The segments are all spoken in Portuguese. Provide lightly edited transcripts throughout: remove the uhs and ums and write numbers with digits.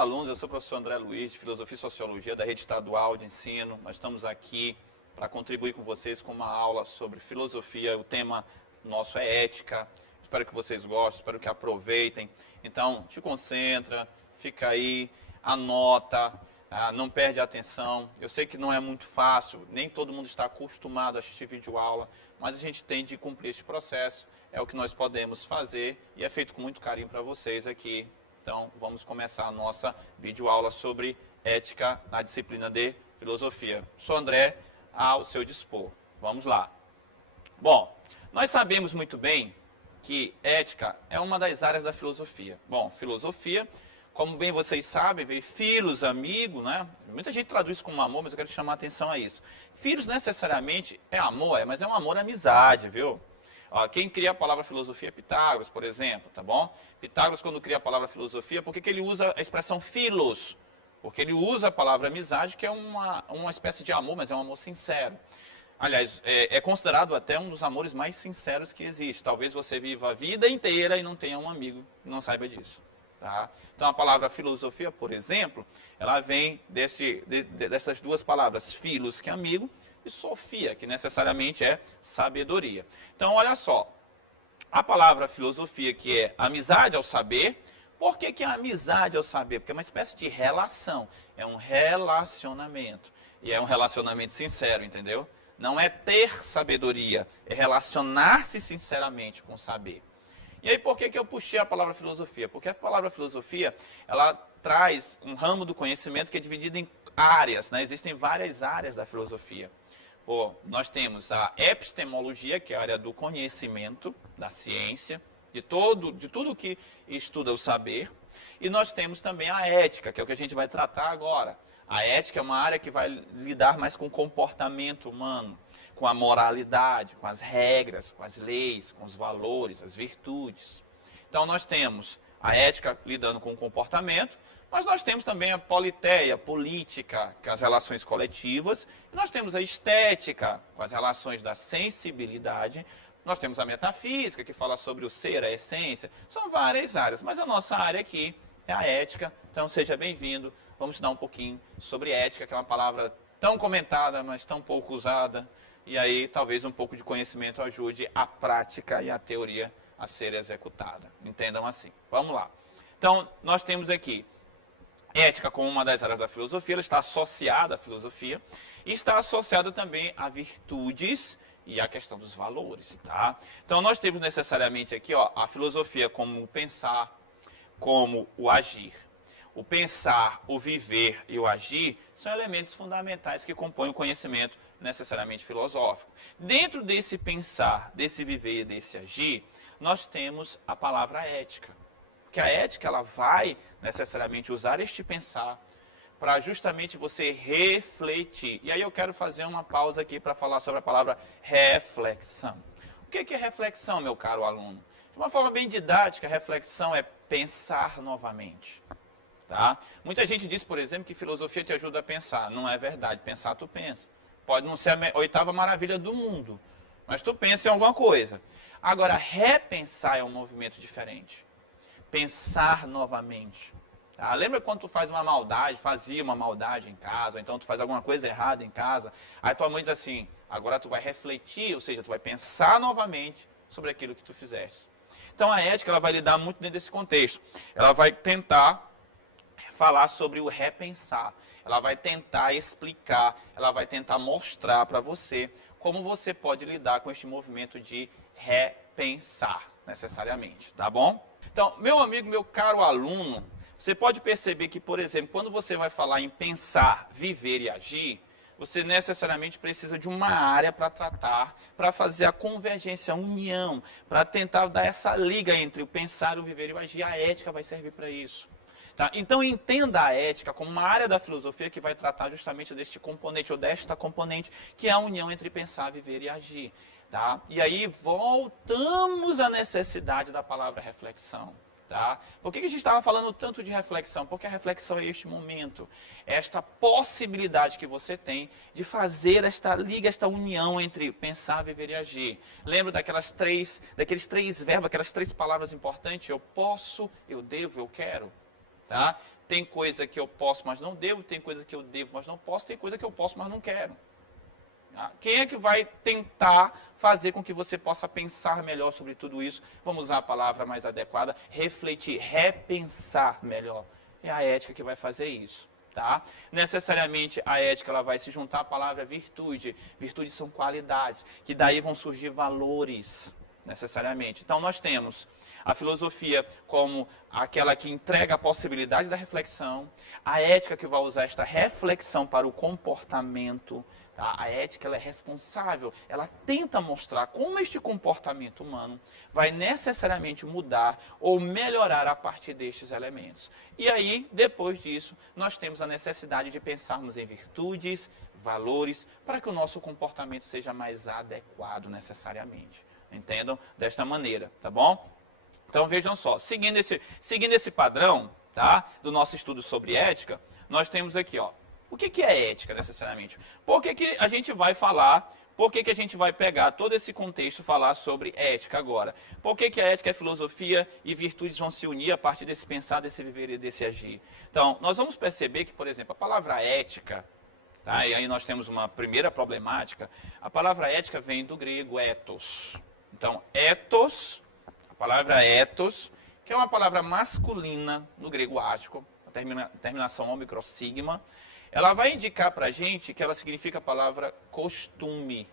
alunos, eu sou o professor André Luiz, de Filosofia e Sociologia da Rede Estadual de Ensino. Nós estamos aqui para contribuir com vocês com uma aula sobre filosofia. O tema nosso é ética. Espero que vocês gostem, espero que aproveitem. Então, te concentra, fica aí, anota, não perde a atenção. Eu sei que não é muito fácil, nem todo mundo está acostumado a assistir videoaula, mas a gente tem de cumprir este processo. É o que nós podemos fazer e é feito com muito carinho para vocês aqui. Então, vamos começar a nossa videoaula sobre ética na disciplina de filosofia. Sou André, ao seu dispor. Vamos lá. Bom, nós sabemos muito bem que ética é uma das áreas da filosofia. Bom, filosofia, como bem vocês sabem, veio filos, amigo, né? Muita gente traduz isso como amor, mas eu quero chamar a atenção a isso. Filos necessariamente é amor, mas é um amor amizade, viu? Ó, quem cria a palavra filosofia é Pitágoras, por exemplo, tá bom? Pitágoras, quando cria a palavra filosofia, por que ele usa a expressão filos? Porque ele usa a palavra amizade, que é uma espécie de amor, mas é um amor sincero. Aliás, é considerado até um dos amores mais sinceros que existe. Talvez você viva a vida inteira e não tenha um amigo que não saiba disso. Tá? Então, a palavra filosofia, por exemplo, ela vem dessas duas palavras, filos, que é amigo, e sofia, que necessariamente é sabedoria. Então, olha só, a palavra filosofia, que é amizade ao saber. Por que é amizade ao saber? Porque é uma espécie de relação, é um relacionamento, e é um relacionamento sincero, entendeu? Não é ter sabedoria, é relacionar-se sinceramente com o saber. E aí, por que eu puxei a palavra filosofia? Porque a palavra filosofia, ela traz um ramo do conhecimento que é dividido em áreas, né? Existem várias áreas da filosofia. Nós temos a epistemologia, que é a área do conhecimento, da ciência, de tudo que estuda o saber. E nós temos também a ética, que é o que a gente vai tratar agora. A ética é uma área que vai lidar mais com o comportamento humano, com a moralidade, com as regras, com as leis, com os valores, as virtudes. Então nós temos a ética lidando com o comportamento, mas nós temos também a politeia, política, com as relações coletivas, e nós temos a estética, com as relações da sensibilidade, nós temos a metafísica, que fala sobre o ser, a essência, são várias áreas, mas a nossa área aqui é a ética, então seja bem-vindo, vamos estudar um pouquinho sobre ética, que é uma palavra tão comentada, mas tão pouco usada, e aí talvez um pouco de conhecimento ajude a prática e a teoria a ser executada, entendam assim. Vamos lá. Então, nós temos aqui ética como uma das áreas da filosofia, ela está associada à filosofia e está associada também a virtudes e a questão dos valores, tá? Então nós temos necessariamente aqui, ó, a filosofia como o pensar, como o agir. O pensar, o viver e o agir são elementos fundamentais que compõem o conhecimento necessariamente filosófico. Dentro desse pensar, desse viver e desse agir, nós temos a palavra ética. Porque a ética, ela vai necessariamente usar este pensar para justamente você refletir. E aí eu quero fazer uma pausa aqui para falar sobre a palavra reflexão. O que é reflexão, meu caro aluno? De uma forma bem didática, reflexão é pensar novamente. Tá? Muita gente diz, por exemplo, que filosofia te ajuda a pensar. Não é verdade. Pensar, tu pensa. Pode não ser a oitava maravilha do mundo, mas tu pensa em alguma coisa. Agora, repensar é um movimento diferente. Pensar novamente. Tá? Lembra quando tu fazia uma maldade em casa, ou então tu faz alguma coisa errada em casa, aí tua mãe diz assim, agora tu vai refletir, ou seja, tu vai pensar novamente sobre aquilo que tu fizeste. Então a ética, ela vai lidar muito dentro desse contexto. Ela vai tentar falar sobre o repensar, ela vai tentar explicar, ela vai tentar mostrar para você como você pode lidar com este movimento de repensar, necessariamente, tá bom? Então, meu amigo, meu caro aluno, você pode perceber que, por exemplo, quando você vai falar em pensar, viver e agir, você necessariamente precisa de uma área para tratar, para fazer a convergência, a união, para tentar dar essa liga entre o pensar, o viver e o agir. A ética vai servir para isso. Tá? Então, entenda a ética como uma área da filosofia que vai tratar justamente deste componente, ou desta componente, que é a união entre pensar, viver e agir. Tá? E aí voltamos à necessidade da palavra reflexão. Tá? Por que a gente estava falando tanto de reflexão? Porque a reflexão é este momento, é esta possibilidade que você tem de fazer esta liga, esta união entre pensar, viver e agir. Lembra daqueles três verbos, aquelas três palavras importantes? Eu posso, eu devo, eu quero. Tá? tem coisa que eu posso, mas não devo, tem coisa que eu devo, mas não posso, tem coisa que eu posso, mas não quero. Quem é que vai tentar fazer com que você possa pensar melhor sobre tudo isso? Vamos usar a palavra mais adequada, refletir, repensar melhor. É a ética que vai fazer isso. Tá? Necessariamente a ética ela vai se juntar à palavra virtude. Virtudes são qualidades, que daí vão surgir valores, necessariamente. Então nós temos a filosofia como aquela que entrega a possibilidade da reflexão, a ética que vai usar esta reflexão para o comportamento. A ética ela é responsável, ela tenta mostrar como este comportamento humano vai necessariamente mudar ou melhorar a partir destes elementos. E aí, depois disso, nós temos a necessidade de pensarmos em virtudes, valores, para que o nosso comportamento seja mais adequado necessariamente. Entendam? Desta maneira, tá bom? Então vejam só, seguindo esse padrão, tá, do nosso estudo sobre ética, nós temos aqui, ó. O que é ética, necessariamente? Por que a gente vai falar, por que a gente vai pegar todo esse contexto e falar sobre ética agora? Por que a ética é filosofia e virtudes vão se unir a partir desse pensar, desse viver e desse agir? Então, nós vamos perceber que, por exemplo, a palavra ética, tá? E aí nós temos uma primeira problemática, a palavra ética vem do grego ethos. Então, ethos, a palavra ethos, que é uma palavra masculina no grego ático, a terminação omicrosigma, ela vai indicar para a gente que ela significa a palavra costume.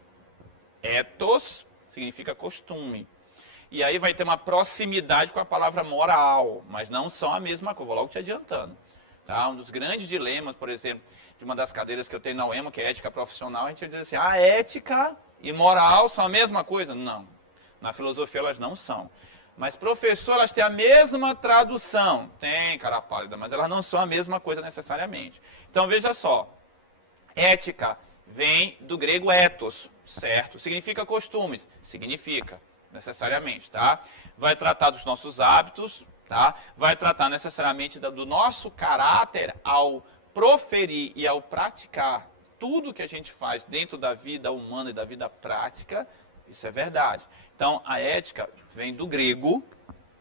Ethos significa costume. E aí vai ter uma proximidade com a palavra moral, mas não são a mesma coisa, vou logo te adiantando. Tá? Um dos grandes dilemas, por exemplo, de uma das cadeiras que eu tenho na UEMA, que é ética profissional, a gente vai dizer assim, a ética e moral são a mesma coisa? Não. Na filosofia elas não são. Mas, professor, elas têm a mesma tradução. Tem, cara pálida, mas elas não são a mesma coisa necessariamente. Então, veja só. Ética vem do grego ethos, certo? Significa costumes. Significa, necessariamente, tá? Vai tratar dos nossos hábitos, tá? Vai tratar necessariamente do nosso caráter ao proferir e ao praticar tudo que a gente faz dentro da vida humana e da vida prática. Isso é verdade. Então, a ética vem do grego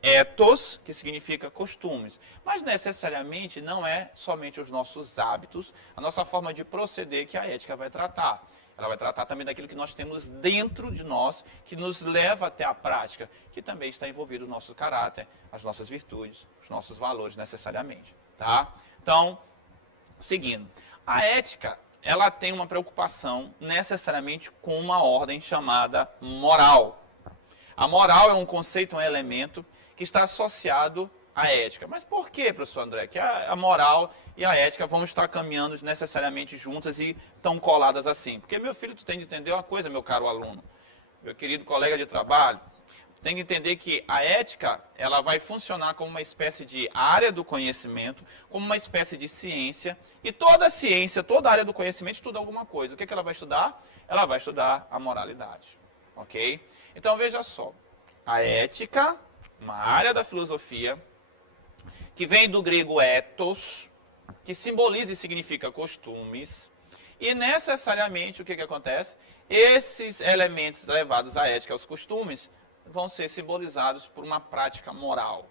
ethos, que significa costumes. Mas, necessariamente, não é somente os nossos hábitos, a nossa forma de proceder que a ética vai tratar. Ela vai tratar também daquilo que nós temos dentro de nós, que nos leva até a prática, que também está envolvido o nosso caráter, as nossas virtudes, os nossos valores, necessariamente. Tá? Então, seguindo. A ética ela tem uma preocupação necessariamente com uma ordem chamada moral. A moral é um conceito, um elemento que está associado à ética. Mas por que, professor André, que a moral e a ética vão estar caminhando necessariamente juntas e tão coladas assim? Porque, meu filho, tu tem de entender uma coisa, meu caro aluno, meu querido colega de trabalho, tem que entender que a ética ela vai funcionar como uma espécie de área do conhecimento, como uma espécie de ciência, e toda ciência, toda área do conhecimento estuda alguma coisa. O que ela vai estudar? Ela vai estudar a moralidade, ok? Então veja só, a ética, uma área da filosofia, que vem do grego ethos, que simboliza e significa costumes, e necessariamente o que acontece? Esses elementos levados à ética, aos costumes, vão ser simbolizados por uma prática moral.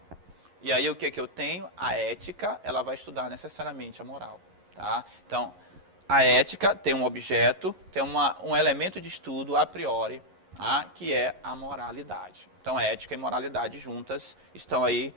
E aí o que eu tenho? A ética, ela vai estudar necessariamente a moral. Tá? Então, a ética tem um objeto, tem um elemento de estudo a priori, tá? Que é a moralidade. Então, ética e moralidade juntas estão aí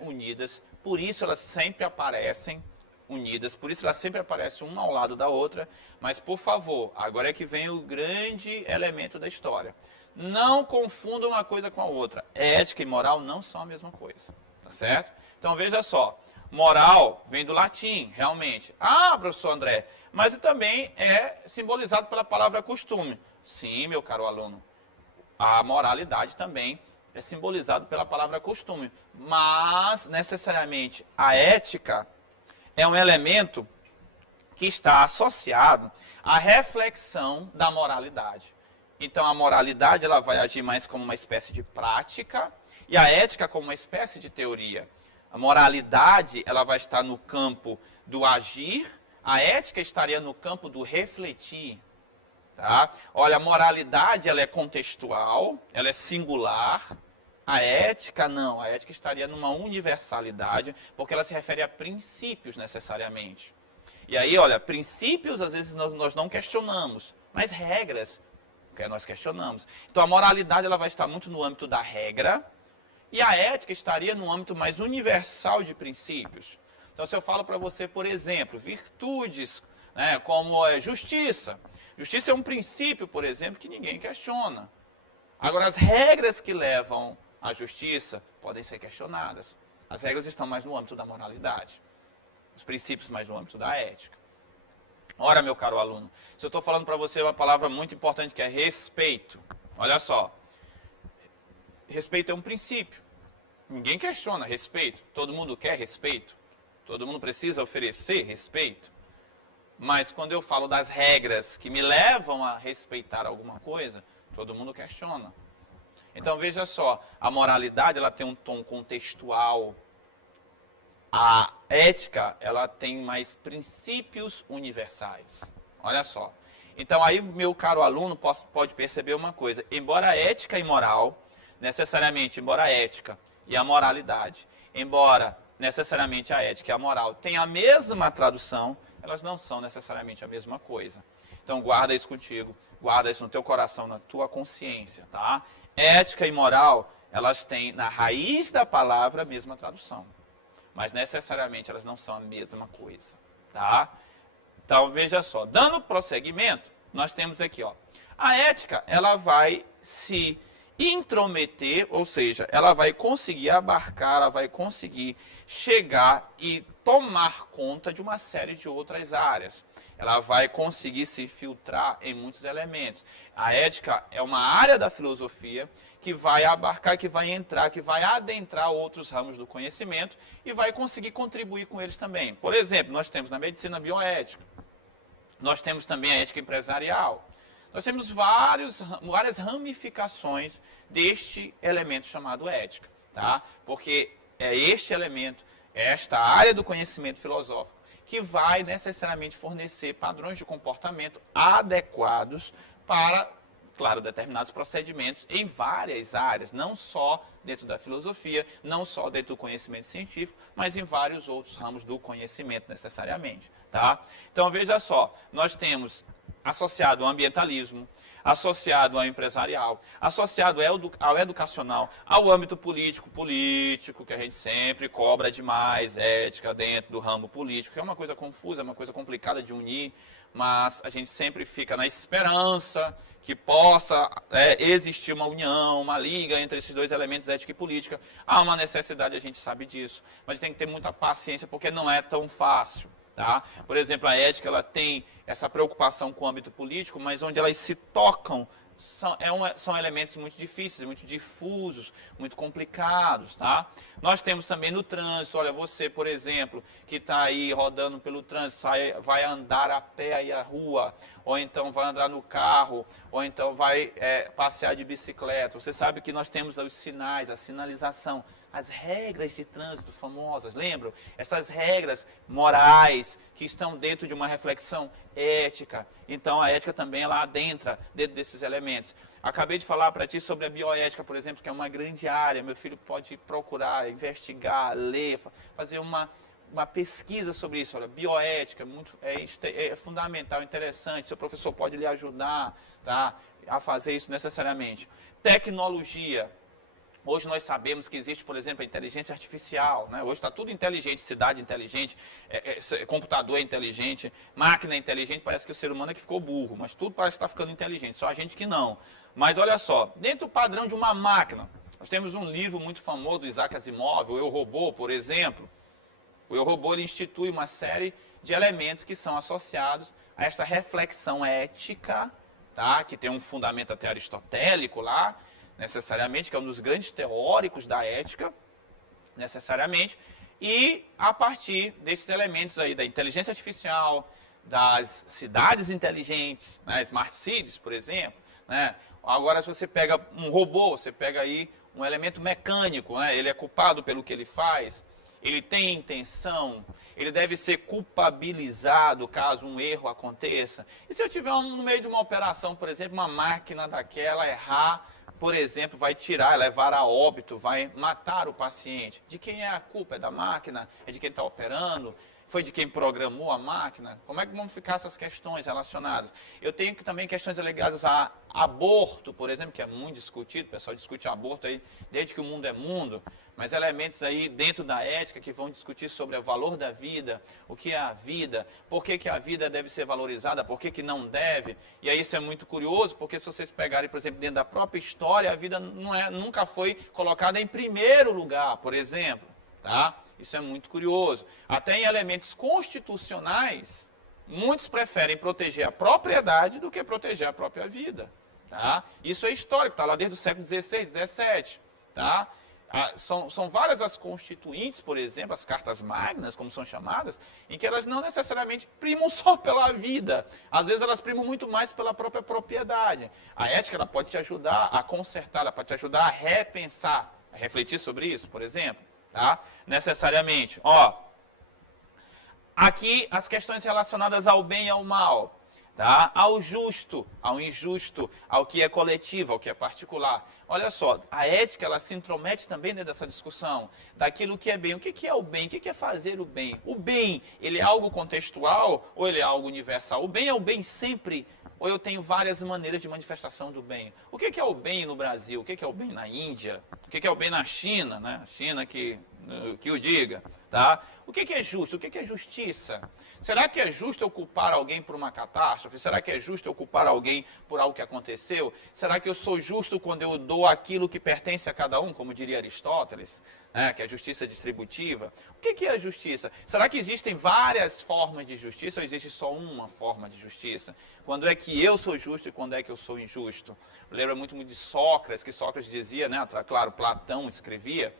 unidas. Por isso elas sempre aparecem unidas, por isso elas sempre aparecem uma ao lado da outra. Mas, por favor, agora é que vem o grande elemento da história. Não confundam uma coisa com a outra. Ética e moral não são a mesma coisa. Tá certo? Então, veja só. Moral vem do latim, realmente. Ah, professor André, mas também é simbolizado pela palavra costume. Sim, meu caro aluno. A moralidade também é simbolizado pela palavra costume. Mas, necessariamente, a ética é um elemento que está associado à reflexão da moralidade. Então, a moralidade ela vai agir mais como uma espécie de prática e a ética como uma espécie de teoria. A moralidade ela vai estar no campo do agir, a ética estaria no campo do refletir. Tá? Olha, a moralidade ela é contextual, ela é singular, A ética, não. A ética estaria numa universalidade, porque ela se refere a princípios, necessariamente. E aí, olha, princípios, às vezes, nós não questionamos, mas regras, que nós questionamos. Então, a moralidade ela vai estar muito no âmbito da regra, e a ética estaria no âmbito mais universal de princípios. Então, se eu falo para você, por exemplo, virtudes, né, como justiça. Justiça é um princípio, por exemplo, que ninguém questiona. Agora, as regras que levam à justiça podem ser questionadas. As regras estão mais no âmbito da moralidade. Os princípios mais no âmbito da ética. Ora, meu caro aluno, se eu estou falando para você uma palavra muito importante que é respeito. Olha só. Respeito é um princípio. Ninguém questiona respeito. Todo mundo quer respeito. Todo mundo precisa oferecer respeito. Mas quando eu falo das regras que me levam a respeitar alguma coisa, todo mundo questiona. Então veja só, a moralidade ela tem um tom contextual. A ética ela tem mais princípios universais. Olha só. Então aí meu caro aluno pode perceber uma coisa. Embora a ética e moral, necessariamente, embora a ética e a moralidade, embora necessariamente a ética e a moral tenham a mesma tradução, elas não são necessariamente a mesma coisa. Então guarda isso contigo, guarda isso no teu coração, na tua consciência, tá? Ética e moral, elas têm na raiz da palavra a mesma tradução, mas necessariamente elas não são a mesma coisa, tá? Então veja só, dando prosseguimento, nós temos aqui, ó, a ética, ela vai se intrometer, ou seja, ela vai conseguir abarcar, ela vai conseguir chegar e tomar conta de uma série de outras áreas. Ela vai conseguir se filtrar em muitos elementos. A ética é uma área da filosofia que vai abarcar, que vai entrar, que vai adentrar outros ramos do conhecimento e vai conseguir contribuir com eles também. Por exemplo, nós temos na medicina a bioética, nós temos também a ética empresarial. Nós temos várias ramificações deste elemento chamado ética, tá? Porque é este elemento, é esta área do conhecimento filosófico que vai necessariamente fornecer padrões de comportamento adequados para, claro, determinados procedimentos em várias áreas, não só dentro da filosofia, não só dentro do conhecimento científico, mas em vários outros ramos do conhecimento necessariamente, tá? Então veja só, nós temos associado ao ambientalismo, associado ao empresarial, associado ao educacional, ao âmbito político, que a gente sempre cobra demais, ética dentro do ramo político, que é uma coisa confusa, é uma coisa complicada de unir, mas a gente sempre fica na esperança que possa existir uma união, uma liga entre esses dois elementos, ética e política. Há uma necessidade, a gente sabe disso, mas tem que ter muita paciência porque não é tão fácil. Tá? Por exemplo, a ética ela tem essa preocupação com o âmbito político, mas onde elas se tocam são elementos muito difíceis, muito difusos, muito complicados. Tá? Nós temos também no trânsito, olha, você, por exemplo, que está aí rodando pelo trânsito, vai andar a pé aí a rua, ou então vai andar no carro, ou então vai passear de bicicleta. Você sabe que nós temos os sinais, a sinalização, as regras de trânsito famosas, lembram? Essas regras morais que estão dentro de uma reflexão ética. Então, a ética também ela adentra dentro desses elementos. Acabei de falar para ti sobre a bioética, por exemplo, que é uma grande área. Meu filho pode procurar, investigar, ler, fazer uma pesquisa sobre isso. Olha, bioética é fundamental, interessante. Seu professor pode lhe ajudar, tá, a fazer isso necessariamente. Tecnologia. Hoje nós sabemos que existe, por exemplo, a inteligência artificial, né? Hoje está tudo inteligente, cidade inteligente, computador inteligente, máquina inteligente, parece que o ser humano é que ficou burro, mas tudo parece que está ficando inteligente, só a gente que não. Mas olha só, dentro do padrão de uma máquina, nós temos um livro muito famoso do Isaac Asimov, o Eu, Robô, por exemplo. O Eu, Robô ele institui uma série de elementos que são associados a esta reflexão ética, tá? Que tem um fundamento até aristotélico lá, necessariamente, que é um dos grandes teóricos da ética, necessariamente, e a partir desses elementos aí da inteligência artificial, das cidades inteligentes, né, smart cities, por exemplo, né? Agora, se você pega um robô, você pega aí um elemento mecânico, né? Ele é culpado pelo que ele faz, ele tem intenção, ele deve ser culpabilizado caso um erro aconteça. E se eu tiver no meio de uma operação, por exemplo, uma máquina daquela errar, por exemplo, vai tirar, levar a óbito, vai matar o paciente. De quem é a culpa? É da máquina? É de quem está operando? Foi de quem programou a máquina? Como é que vão ficar essas questões relacionadas? Eu tenho também questões ligadas a aborto, por exemplo, que é muito discutido, o pessoal discute aborto aí desde que o mundo é mundo, mas elementos aí dentro da ética que vão discutir sobre o valor da vida, o que é a vida, por que a vida deve ser valorizada, por que não deve. E aí isso é muito curioso, porque se vocês pegarem, por exemplo, dentro da própria história, a vida nunca foi colocada em primeiro lugar, por exemplo, tá? Isso é muito curioso. Até em elementos constitucionais, muitos preferem proteger a propriedade do que proteger a própria vida. Tá? Isso é histórico, está lá desde o século XVI, XVII. Tá? São várias as constituintes, por exemplo, as cartas magnas, como são chamadas, em que elas não necessariamente primam só pela vida. Às vezes elas primam muito mais pela própria propriedade. A ética ela pode te ajudar a consertar, ela pode te ajudar a repensar, a refletir sobre isso, por exemplo. Tá? Necessariamente. Ó, aqui as questões relacionadas ao bem e ao mal. Tá? Ao justo, ao injusto, ao que é coletivo, ao que é particular. Olha só, a ética ela se intromete também dentro dessa discussão daquilo que é bem. O que é o bem? O que é fazer o bem? O bem, ele é algo contextual ou ele é algo universal? O bem é o bem sempre ou eu tenho várias maneiras de manifestação do bem? O que é o bem no Brasil? O que é o bem na Índia? O que é o bem na China? Né? China que o diga. Tá? O que é justo? O que é justiça? Será que é justo eu culpar alguém por uma catástrofe? Será que é justo eu culpar alguém por algo que aconteceu? Será que eu sou justo quando eu dou aquilo que pertence a cada um, como diria Aristóteles, né, que é a justiça distributiva? O que é a justiça? Será que existem várias formas de justiça ou existe só uma forma de justiça? Quando é que eu sou justo e quando é que eu sou injusto? Lembra muito de Sócrates, que Sócrates dizia, né, claro, Platão escrevia,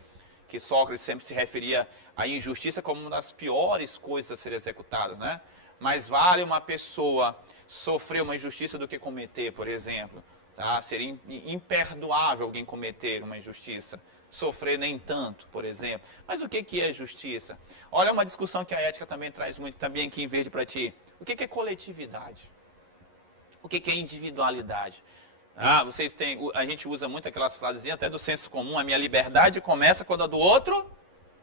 que Sócrates sempre se referia à injustiça como uma das piores coisas a serem executadas, né? Mais vale uma pessoa sofrer uma injustiça do que cometer, por exemplo. Tá? Seria imperdoável alguém cometer uma injustiça. Sofrer nem tanto, por exemplo. Mas o que é justiça? Olha uma discussão que a ética também traz muito, também aqui em verde para ti. O que é coletividade? O que é individualidade? A gente usa muito aquelas frases até do senso comum, a minha liberdade começa quando a do outro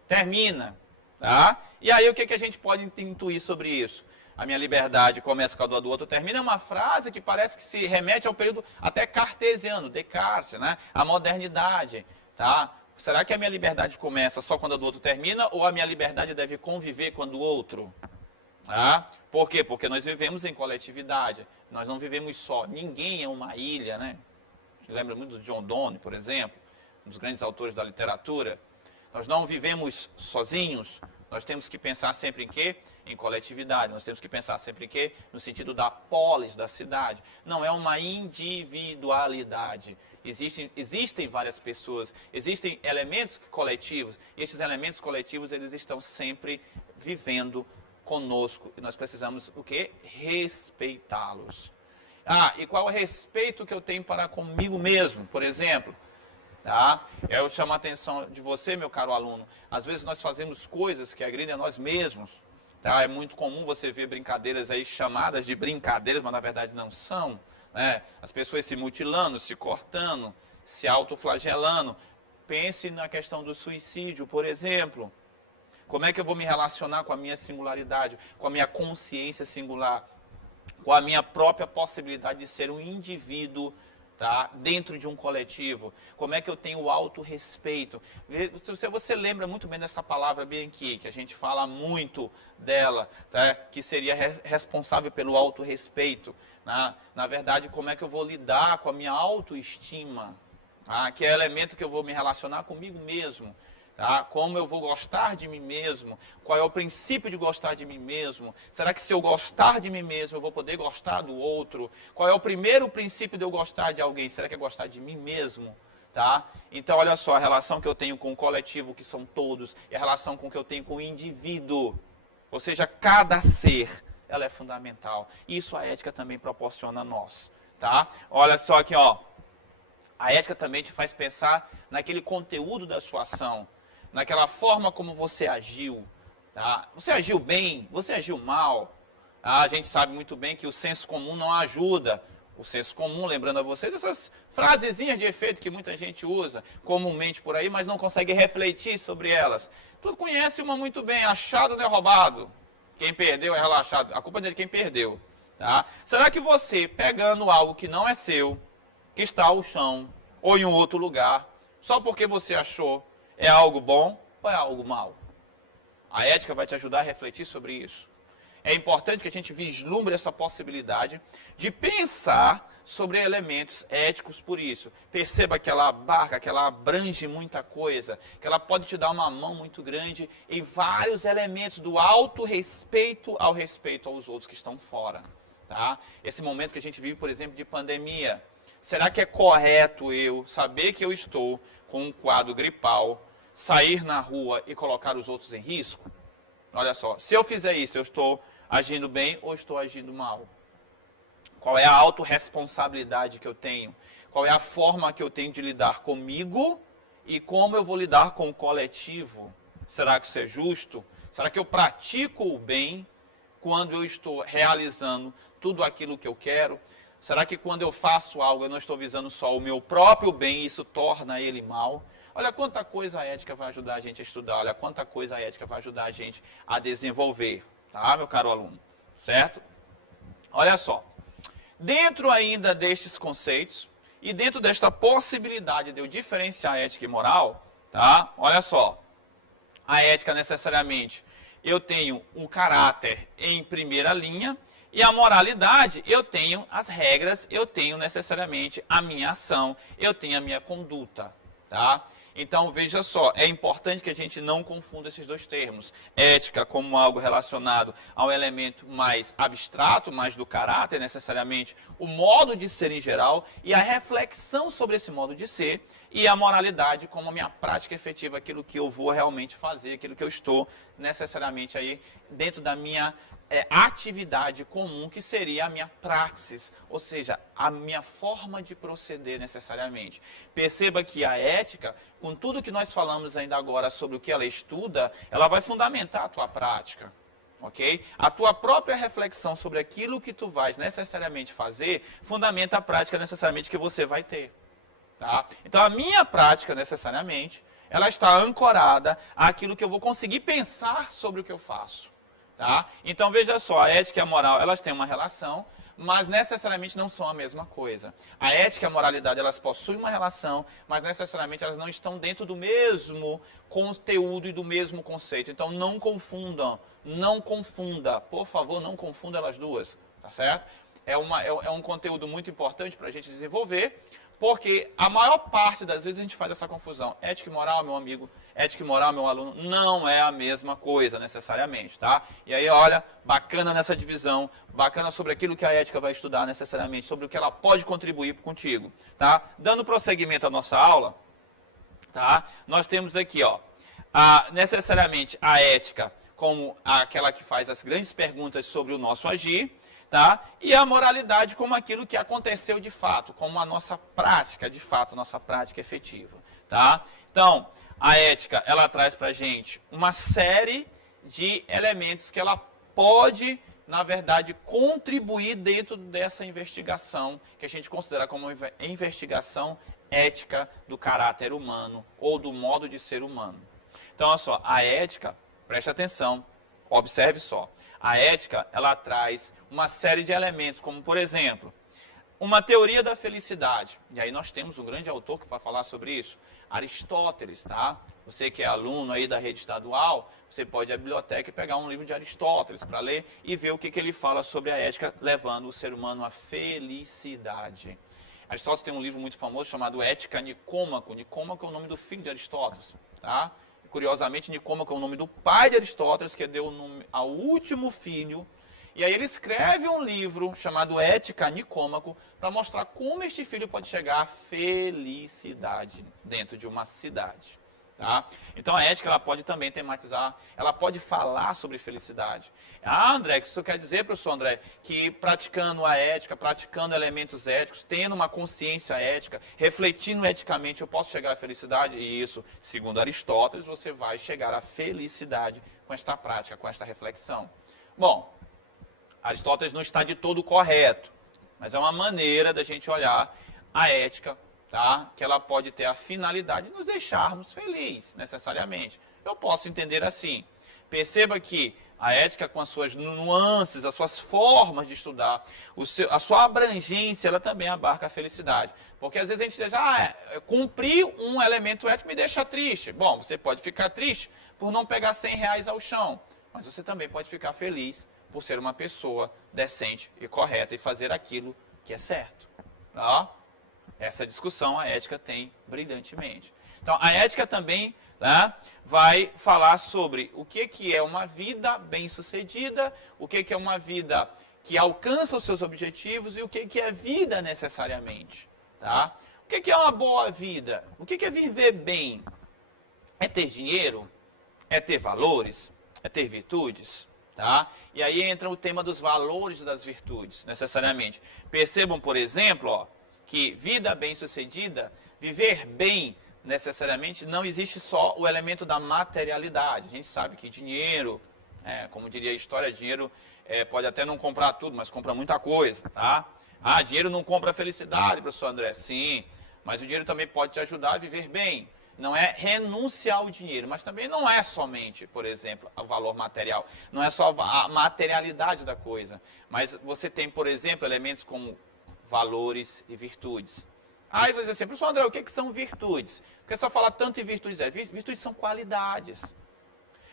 termina. Tá? E aí o que a gente pode intuir sobre isso? A minha liberdade começa quando a do outro termina, é uma frase que parece que se remete ao período até cartesiano, Descartes, né? A modernidade. Tá? Será que a minha liberdade começa só quando a do outro termina ou a minha liberdade deve conviver com a do outro? Tá? Por quê? Porque nós vivemos em coletividade. Nós não vivemos só. Ninguém é uma ilha, né? Lembra muito do John Donne, por exemplo, um dos grandes autores da literatura. Nós não vivemos sozinhos. Nós temos que pensar sempre em quê? Em coletividade. Nós temos que pensar sempre em quê? No sentido da polis, da cidade. Não é uma individualidade. Existem várias pessoas, existem elementos coletivos. E esses elementos coletivos, eles estão sempre vivendo conosco. E nós precisamos o quê? Respeitá-los. E qual é o respeito que eu tenho para comigo mesmo, por exemplo? Tá? Eu chamo a atenção de você, meu caro aluno. Às vezes nós fazemos coisas que agridem a nós mesmos. Tá? É muito comum você ver brincadeiras aí chamadas de brincadeiras, mas na verdade não são. Né? As pessoas se mutilando, se cortando, se autoflagelando. Pense na questão do suicídio, por exemplo. Como é que eu vou me relacionar com a minha singularidade, com a minha consciência singular, com a minha própria possibilidade de ser um indivíduo, tá, dentro de um coletivo? Como é que eu tenho o autorrespeito? Você lembra muito bem dessa palavra bem aqui, que a gente fala muito dela, tá, que seria responsável pelo autorrespeito. Na verdade, como é que eu vou lidar com a minha autoestima? Que é elemento que eu vou me relacionar comigo mesmo. Tá? Como eu vou gostar de mim mesmo? Qual é o princípio de gostar de mim mesmo? Será que se eu gostar de mim mesmo, eu vou poder gostar do outro? Qual é o primeiro princípio de eu gostar de alguém? Será que é gostar de mim mesmo? Tá? Então, olha só, a relação que eu tenho com o coletivo, que são todos, e a relação com que eu tenho com o indivíduo. Ou seja, cada ser, ela é fundamental. Isso a ética também proporciona a nós. Tá? Olha só aqui, ó. A ética também te faz pensar naquele conteúdo da sua ação, naquela forma como você agiu. Tá? Você agiu bem, você agiu mal. A gente sabe muito bem que o senso comum não ajuda o senso comum, lembrando a vocês essas frasezinhas de efeito que muita gente usa comumente por aí, mas não consegue refletir sobre elas. Tu conhece uma muito bem, achado não é roubado. Quem perdeu é relaxado. A culpa é de quem perdeu. Tá? Será que você, pegando algo que não é seu, que está ao chão, ou em um outro lugar, só porque você achou, é algo bom ou é algo mal? A ética vai te ajudar a refletir sobre isso. É importante que a gente vislumbre essa possibilidade de pensar sobre elementos éticos por isso. Perceba que ela abarca, que ela abrange muita coisa, que ela pode te dar uma mão muito grande em vários elementos, do autorrespeito ao respeito aos outros que estão fora. Tá? Esse momento que a gente vive, por exemplo, de pandemia. Será que é correto eu saber que eu estou com um quadro gripal, sair na rua e colocar os outros em risco? Olha só, se eu fizer isso, eu estou agindo bem ou estou agindo mal? Qual é a autorresponsabilidade que eu tenho? Qual é a forma que eu tenho de lidar comigo e como eu vou lidar com o coletivo? Será que isso é justo? Será que eu pratico o bem quando eu estou realizando tudo aquilo que eu quero? Será que quando eu faço algo eu não estou visando só o meu próprio bem e isso torna ele mal? Olha quanta coisa a ética vai ajudar a gente a estudar, olha quanta coisa a ética vai ajudar a gente a desenvolver, tá, meu caro aluno? Certo? Olha só, dentro ainda destes conceitos e dentro desta possibilidade de eu diferenciar ética e moral, tá? Olha só, a ética necessariamente, eu tenho um caráter em primeira linha e a moralidade, eu tenho as regras, eu tenho necessariamente a minha ação, eu tenho a minha conduta, tá? Então, veja só, é importante que a gente não confunda esses dois termos. Ética como algo relacionado ao elemento mais abstrato, mais do caráter, necessariamente, o modo de ser em geral, e a reflexão sobre esse modo de ser, e a moralidade como a minha prática efetiva, aquilo que eu vou realmente fazer, aquilo que eu estou necessariamente aí dentro da minha atividade comum, que seria a minha praxis, ou seja, a minha forma de proceder necessariamente. Perceba que a ética, com tudo que nós falamos ainda agora sobre o que ela estuda, ela vai fundamentar a tua prática, ok? A tua própria reflexão sobre aquilo que tu vais necessariamente fazer, fundamenta a prática necessariamente que você vai ter, tá? Então a minha prática necessariamente, ela está ancorada àquilo que eu vou conseguir pensar sobre o que eu faço. Tá? Então veja só, a ética e a moral, elas têm uma relação, mas necessariamente não são a mesma coisa. A ética e a moralidade, elas possuem uma relação, mas necessariamente elas não estão dentro do mesmo conteúdo e do mesmo conceito. Então não confundam, não confunda, por favor, não confunda elas duas, tá certo? É um conteúdo muito importante para a gente desenvolver, porque a maior parte das vezes a gente faz essa confusão. Ética e moral, meu amigo, ética e moral, meu aluno, não é a mesma coisa necessariamente, tá? E aí, olha, bacana nessa divisão, bacana sobre aquilo que a ética vai estudar necessariamente, sobre o que ela pode contribuir contigo, tá? Dando prosseguimento à nossa aula, tá? Nós temos aqui, ó, necessariamente a ética como aquela que faz as grandes perguntas sobre o nosso agir, tá? E a moralidade como aquilo que aconteceu de fato, como a nossa prática, de fato, nossa prática efetiva, tá? Então, a ética, ela traz pra gente uma série de elementos que ela pode, na verdade, contribuir dentro dessa investigação, que a gente considera como investigação ética do caráter humano, ou do modo de ser humano. Então, olha só, a ética, preste atenção, observe só, a ética, ela traz uma série de elementos, como, por exemplo, uma teoria da felicidade. E aí nós temos um grande autor que vai falar sobre isso, Aristóteles, tá? Você que é aluno aí da rede estadual, você pode ir à biblioteca e pegar um livro de Aristóteles para ler e ver o que ele fala sobre a ética, levando o ser humano à felicidade. Aristóteles tem um livro muito famoso chamado Ética Nicômaco. Nicômaco é o nome do filho de Aristóteles, tá? Curiosamente, Nicômaco é o nome do pai de Aristóteles, que deu o nome ao último filho. E aí ele escreve um livro chamado Ética Nicômaco para mostrar como este filho pode chegar à felicidade dentro de uma cidade. Tá? Então a ética ela pode também tematizar, ela pode falar sobre felicidade. André, que isso quer dizer, professor André, que praticando a ética, praticando elementos éticos, tendo uma consciência ética, refletindo eticamente, eu posso chegar à felicidade? E isso, segundo Aristóteles, você vai chegar à felicidade com esta prática, com esta reflexão. Bom, Aristóteles não está de todo correto. mas é uma maneira da gente olhar a ética, tá? Que ela pode ter a finalidade de nos deixarmos felizes, necessariamente. Eu posso entender assim. Perceba que a ética, com as suas nuances, as suas formas de estudar, a sua abrangência, ela também abarca a felicidade. Porque às vezes a gente diz, cumprir um elemento ético me deixa triste. Bom, você pode ficar triste por não pegar R$100 ao chão, mas você também pode ficar feliz por ser uma pessoa decente e correta e fazer aquilo que é certo. Tá? Essa discussão a ética tem brilhantemente. Então, a ética também, né, vai falar sobre o que é uma vida bem-sucedida, o que é uma vida que alcança os seus objetivos e o que é vida necessariamente. Tá? O que é uma boa vida? O que é viver bem? É ter dinheiro? É ter valores? É ter virtudes? Tá? E aí entra o tema dos valores das virtudes, necessariamente. Percebam, por exemplo, ó, que vida bem-sucedida, viver bem, necessariamente, não existe só o elemento da materialidade. A gente sabe que dinheiro, como diria a história, dinheiro pode até não comprar tudo, mas compra muita coisa, tá? Dinheiro não compra felicidade, professor André. Sim, mas o dinheiro também pode te ajudar a viver bem. Não é renunciar ao dinheiro, mas também não é somente, por exemplo, o valor material. Não é só a materialidade da coisa. Mas você tem, por exemplo, elementos como valores e virtudes. Aí você diz assim, professor André, o que são virtudes? Porque só falar tanto em virtudes. Virtudes são qualidades.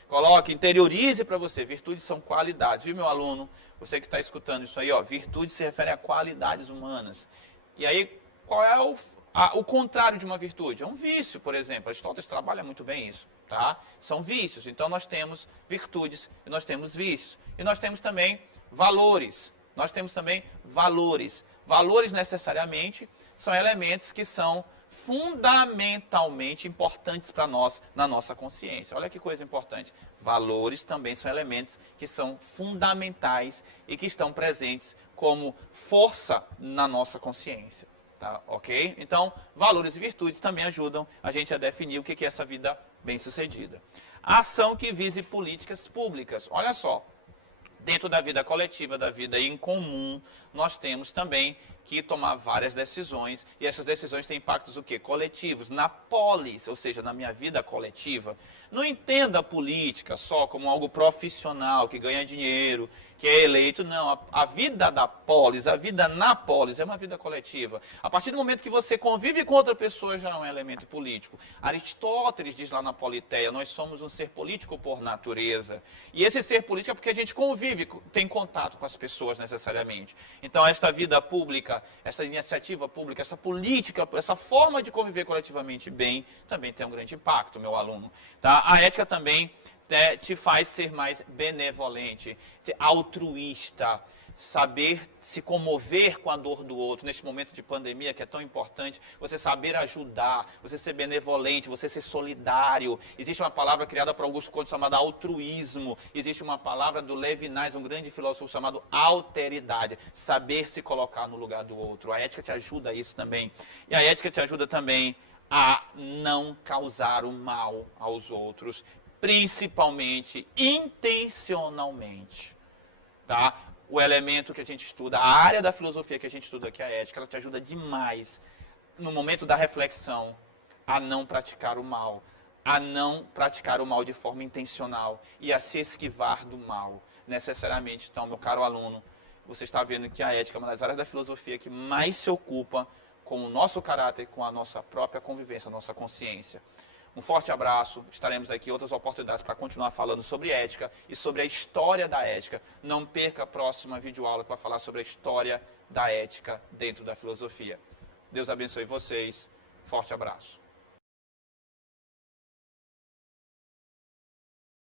Coloque, interiorize para você. Virtudes são qualidades. Viu, meu aluno? Você que está escutando isso aí, ó. Virtude se refere a qualidades humanas. E aí, qual é o contrário de uma virtude? É um vício, por exemplo. Aristóteles trabalha muito bem isso. Tá? São vícios. Então, nós temos virtudes e nós temos vícios. E nós temos também valores. Nós temos também valores. Valores, necessariamente, são elementos que são fundamentalmente importantes para nós na nossa consciência. Olha que coisa importante. Valores também são elementos que são fundamentais e que estão presentes como força na nossa consciência. Tá? Ok? Então, valores e virtudes também ajudam a gente a definir o que é essa vida bem-sucedida. Ação que vise políticas públicas. Olha só. Dentro da vida coletiva, da vida em comum, nós temos também que tomar várias decisões, e essas decisões têm impactos o quê? Coletivos, na polis, ou seja, na minha vida coletiva. Não entenda a política só como algo profissional, que ganha dinheiro, que é eleito. Não, a vida da polis, a vida na polis é uma vida coletiva. A partir do momento que você convive com outra pessoa, já é um elemento político. Aristóteles diz lá na Politeia, nós somos um ser político por natureza. E esse ser político é porque a gente convive, tem contato com as pessoas necessariamente. Então, esta vida pública, essa iniciativa pública, essa política, essa forma de conviver coletivamente bem, também tem um grande impacto, meu aluno. Tá? A ética também te faz ser mais benevolente, altruísta, saber se comover com a dor do outro. Neste momento de pandemia, que é tão importante, você saber ajudar, você ser benevolente, você ser solidário. Existe uma palavra criada por Augusto Conte chamada altruísmo. Existe uma palavra do Levinas, um grande filósofo, chamado alteridade. Saber se colocar no lugar do outro. A ética te ajuda a isso também. E a ética te ajuda também a não causar o mal aos outros, principalmente intencionalmente, tá? O elemento que a gente estuda, a área da filosofia que a gente estuda, que é a ética, ela te ajuda demais, no momento da reflexão, a não praticar o mal, de forma intencional e a se esquivar do mal, necessariamente. Então, meu caro aluno, você está vendo que a ética é uma das áreas da filosofia que mais se ocupa com o nosso caráter, com a nossa própria convivência, a nossa consciência. Um forte abraço, estaremos aqui em outras oportunidades para continuar falando sobre ética e sobre a história da ética. Não perca a próxima videoaula que vai falar sobre a história da ética dentro da filosofia. Deus abençoe vocês, forte abraço.